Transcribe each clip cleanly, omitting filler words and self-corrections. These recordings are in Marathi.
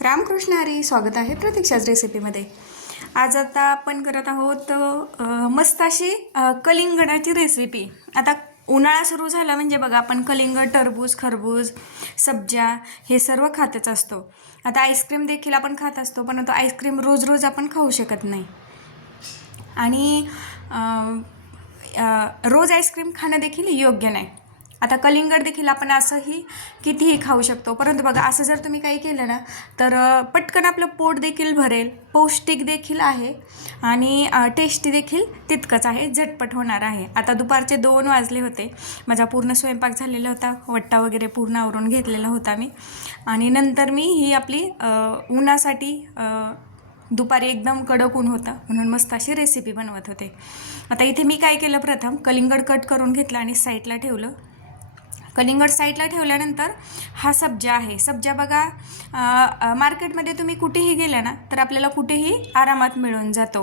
रामकृष्ण हरी. स्वागत आहे प्रतीक्षाच रेसिपीमध्ये. आज आता आपण करत आहोत मस्त अशी कलिंगडाची रेसिपी. आता उन्हाळा सुरू झाला म्हणजे बघा आपण कलिंगड, टरबूज, खरबूज, सब्जा हे सर्व खातच असतो. आता आईस्क्रीम देखील आपण खात असतो, परंतु आईस्क्रीम रोज रोज आपण खाऊ शकत नाही. आणि रोज आईस्क्रीम खाणं देखील योग्य नाही. आता कलिंगड देखील आपण असंही कितीही खाऊ शकतो, परंतु बघा असं जर तुम्ही काही केलं ना तर पटकन आपलं पोट देखील भरेल, पौष्टिक देखील आहे आणि टेस्टी देखील तितकंच आहे, झटपट होणार आहे. आता दुपारचे 2 वाजले होते. माझा पूर्ण स्वयंपाक झालेला होता, वट्टा वगैरे पूर्ण आवरून घेतलेला होता मी. आणि नंतर मी ही आपली उन्हासाठी दुपारी एकदम कडक ऊन होता म्हणून मस्त अशी रेसिपी बनवत होते. आता इथे मी काय केलं, प्रथम कलिंगड कट करून घेतलं आणि साईडला ठेवलं. कलिंगड साईडला ठेवल्यानंतर हा सब्जा आहे. सब्जा बघा मार्केटमध्ये तुम्ही कुठेही गेला ना तर आपल्याला कुठेही आरामात मिळून जातो.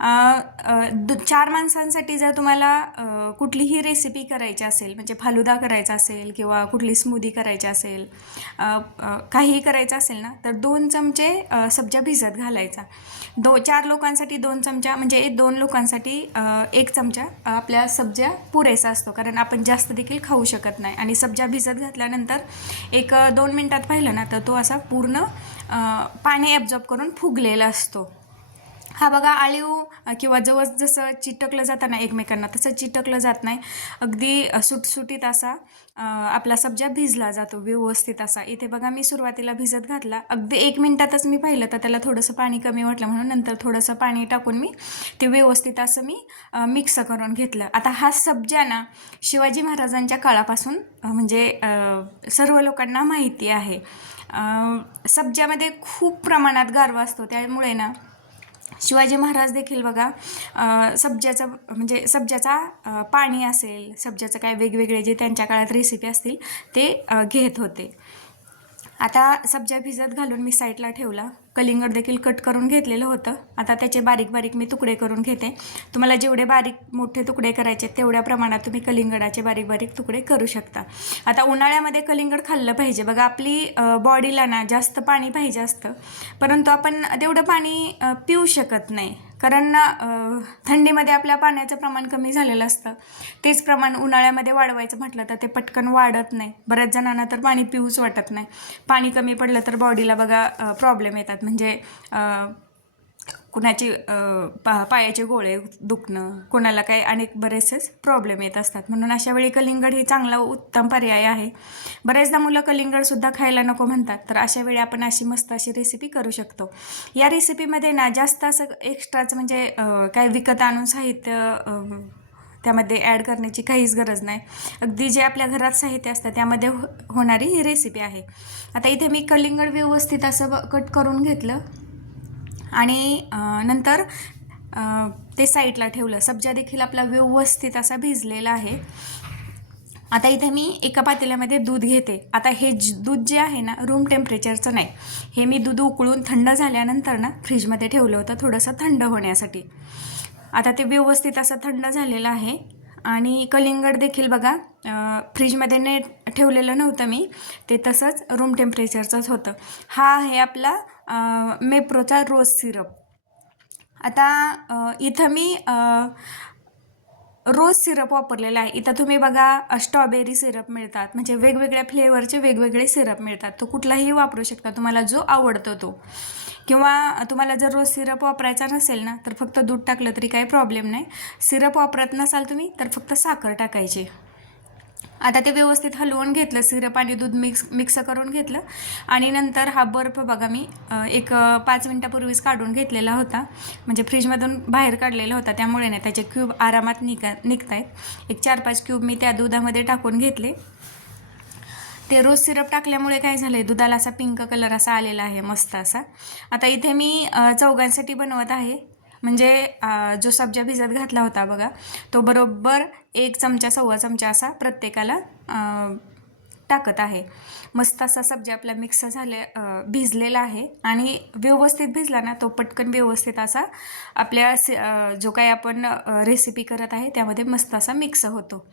4 माणसांसाठी जर तुम्हाला कुठलीही रेसिपी करायची असेल, म्हणजे फालुदा करायचा असेल किंवा कुठली स्मूदी करायची असेल, काहीही करायचं असेल ना तर 2 चमचे सब्जा भिजत घालायचा. 4 लोकांसाठी 2 चमचा, म्हणजे 2 लोकांसाठी 1 चमचा आपल्या सब्जा पुरेसा असतो, कारण आपण जास्त देखील खाऊ शकत नाही. आणि सब्जा भिजत घातल्यानंतर 1-2 मिनटात पाहिलं ना तर तो असा पूर्ण पाणी ॲब्झॉर्ब करून फुगलेला असतो. हा बघा आळीव किंवा जवळ जसं चिटकलं जातं ना एकमेकांना तसं चिटकलं जात नाही. अगदी सुटसुटीत असा आपला सब्जा भिजला जातो व्यवस्थित असा. इथे बघा मी सुरुवातीला भिजत घातला, अगदी 1 मिनटातच मी पाहिलं तर त्याला थोडंसं पाणी कमी वाटलं म्हणून नंतर थोडंसं पाणी टाकून मी ते व्यवस्थित असं मी मिक्स करून घेतलं. आता हा सब्जा ना शिवाजी महाराजांच्या काळापासून म्हणजे सर्व लोकांना माहिती आहे. सब्जामध्ये खूप प्रमाणात गारवा असतो, त्यामुळे ना शिवाजी महाराज देखील बघा सब्जाचं म्हणजे सब्जाचा पाणी असेल, सब्जाचं काय वेगवेगळे जे त्यांच्या काळात रेसिपी असतील ते घेत होते. आता सब्जा भिजत घालून मी साईडला ठेवला. कलिंगड देखील कट करून घेतलेलं होतं. आता त्याचे बारीक बारीक मी तुकडे करून घेते. तुम्हाला जेवढे बारीक मोठे तुकडे करायचे तेवढ्या प्रमाणात तुम्ही कलिंगडाचे बारीक बारीक तुकडे करू शकता. आता उन्हाळ्यामध्ये कलिंगड खाल्लं पाहिजे. बघा आपली बॉडीला ना जास्त पाणी पाहिजे असतं, परंतु आपण तेवढं पाणी पिऊ शकत नाही, कारण थंडीमध्ये आपल्या पाण्याचं प्रमाण कमी झालेलं असतं. तेच प्रमाण उन्हाळ्यामध्ये वाढवायचं म्हटलं तर ते पटकन वाढत नाही. बऱ्याच जणांना तर पाणी पिऊच वाटत नाही. पाणी कमी पडलं तर बॉडीला बघा प्रॉब्लेम येतात, म्हणजे कुणाची पायाचे गोळे दुखणं, कोणाला काही अनेक बरेचसेच प्रॉब्लेम येत असतात. म्हणून अशा वेळी कलिंगड हे चांगला उत्तम पर्याय आहे. बरेचदा मुलं कलिंगडसुद्धा खायला नको म्हणतात, तर अशा वेळी आपण अशी मस्त अशी रेसिपी करू शकतो. या रेसिपीमध्ये ना जास्त असं एक्स्ट्राचं म्हणजे काय विकत आणून साहित्य त्यामध्ये ॲड करण्याची काहीच गरज नाही. अगदी जे आपल्या घरात साहित्य असतं त्यामध्ये होणारी ही रेसिपी आहे. आता इथे मी कलिंगड व्यवस्थित असं कट करून घेतलं आणि नंतर ते साईडला ठेवलं. सब्जा देखील आपला व्यवस्थित असा भिजलेला आहे. आता इथे मी एका पातेल्यामध्ये दूध घेते. आता हे दूध जे आहे ना रूम टेम्परेचरचं नाही, हे मी दूध उकळून थंड झाल्यानंतर ना फ्रीजमध्ये ठेवलं होतं थोडंसं थंड होण्यासाठी. आता ते व्यवस्थित असं थंड झालेलं आहे. आणि कलिंगड देखील बघा फ्रीजमध्ये ठेवलेलं नव्हतं मी, ते तसंच रूम टेम्परेचरचंच होतं. हा आहे आपला मेप्रोचा रोज सिरप. आता इथं मी रोज सिरप वापरलेला आहे. इथं तुम्ही बघा स्ट्रॉबेरी सिरप मिळतात, म्हणजे वेगवेगळ्या फ्लेवरचे वेगवेगळे सिरप मिळतात. तो कुठलाही वापरू शकता तुम्हाला जो आवडतो तो. किंवा तुम्हाला जर रोज सिरप वापरायचा नसेल ना तर फक्त दूध टाकलं तरी काही प्रॉब्लेम नाही. सिरप वापरत नसाल तुम्ही तर फक्त साखर टाकायची. आता ते व्यवस्थित हलवून घेतलं, सिरप आणि दूध मिक्स करून घेतलं. आणि नंतर हा बर्फ बघा मी 5 मिनटापूर्वीच काढून घेतलेला होता, म्हणजे फ्रीजमधून बाहेर काढलेला होता, त्यामुळे नाही त्याचे क्यूब आरामात निघत आहेत. 4-5 क्यूब मी त्या दुधामध्ये टाकून घेतले. ते रोज सिरप टाकल्यामुळे काय झालं आहे, दुधाला असा पिंक कलर असा आलेला आहे मस्त असा. आता इथे मी चौघांसाठी बनवत आहे, म्हणजे जो सब्जा भिजत घातला होता बघा तो बरोबर 1 चमचा 1.25 चमचा असा प्रत्येकाला टाकत आहे. मस्त असा सब्जा आपला मिक्स भिजलेला आहे आणि व्यवस्थित भिजला ना तो पटकन व्यवस्थित असा आपल्या जो काही आपण रेसिपी करत आहे त्यामध्ये मस्त असा मिक्स होतो.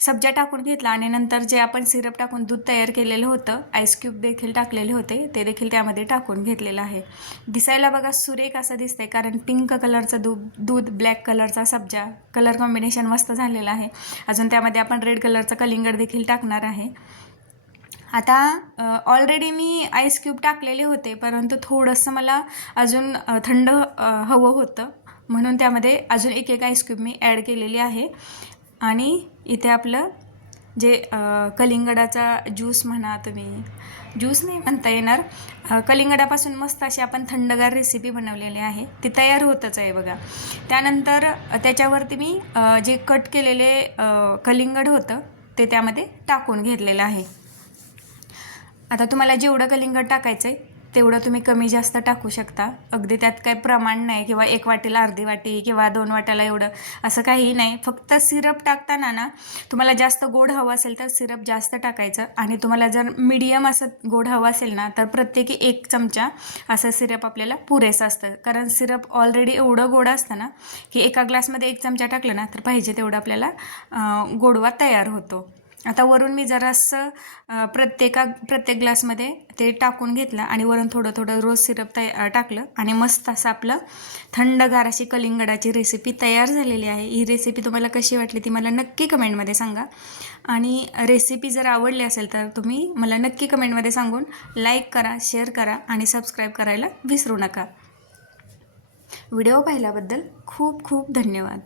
सब्जा टाकून घेतला आणि नंतर जे आपण सिरप टाकून दूध तयार केलेलं होतं, आईस क्यूब देखील टाकलेले होते, ते देखील त्यामध्ये टाकून घेतलेलं आहे. दिसायला बघा सुरेख असं दिसतंय, कारण पिंक कलरचं दूध ब्लॅक कलरचा सब्जा, कलर कॉम्बिनेशन मस्त झालेलं आहे. अजून त्यामध्ये आपण रेड कलरचा कलिंगड देखील टाकणार आहे. आता ऑलरेडी मी आईस क्यूब टाकलेले होते, परंतु थोडंसं मला अजून थंड हवं होतं, म्हणून त्यामध्ये अजून एक आईस क्यूब मी ॲड केलेली आहे. आणि इथे आपलं जे कलिंगडाचा ज्यूस म्हणा, तुम्ही ज्यूस नाही म्हणता येणार, कलिंगडापासून मस्त अशी आपण थंडगार रेसिपी बनवलेली आहे, ती तयार होतच आहे बघा. त्यानंतर त्याच्यावरती मी जे कट केलेले कलिंगड होतं ते त्यामध्ये टाकून घेतलेलं आहे. आता तुम्हाला जेवढं कलिंगड टाकायचं आहे तेवढं तुम्ही कमी जास्त टाकू शकता. अगदी त्यात काही प्रमाण नाही, किंवा 1 वाटीला अर्धी वाटी किंवा 2 वाट्याला एवढं असं काही नाही. फक्त सिरप टाकताना ना तुम्हाला जास्त गोड हवं असेल तर सिरप जास्त टाकायचं, आणि तुम्हाला जर मीडियम असं गोड हवं असेल ना तर प्रत्येकी 1 चमचा असं सिरप आपल्याला पुरेसं असतं. कारण सिरप ऑलरेडी एवढं गोड असतं ना की एका ग्लासमध्ये 1 चमचा टाकलं ना तर पाहिजे तेवढं आपल्याला गोडवा तयार होतो. आता वरून मी जरासं प्रत्येक ग्लासमध्ये ते टाकून घेतलं आणि वरून थोडं थोडं रोज सिरप टाकलं, आणि मस्त असं आपलं थंडगार अशी कलिंगडाची रेसिपी तयार झालेली आहे. ही रेसिपी तुम्हाला कशी वाटली ती मला नक्की कमेंटमध्ये सांगा, आणि रेसिपी जर आवडली असेल तर तुम्ही मला नक्की कमेंटमध्ये सांगून लाईक करा, शेअर करा आणि सबस्क्राईब करायला विसरू नका. व्हिडिओ पाहिल्याबद्दल खूप खूप धन्यवाद.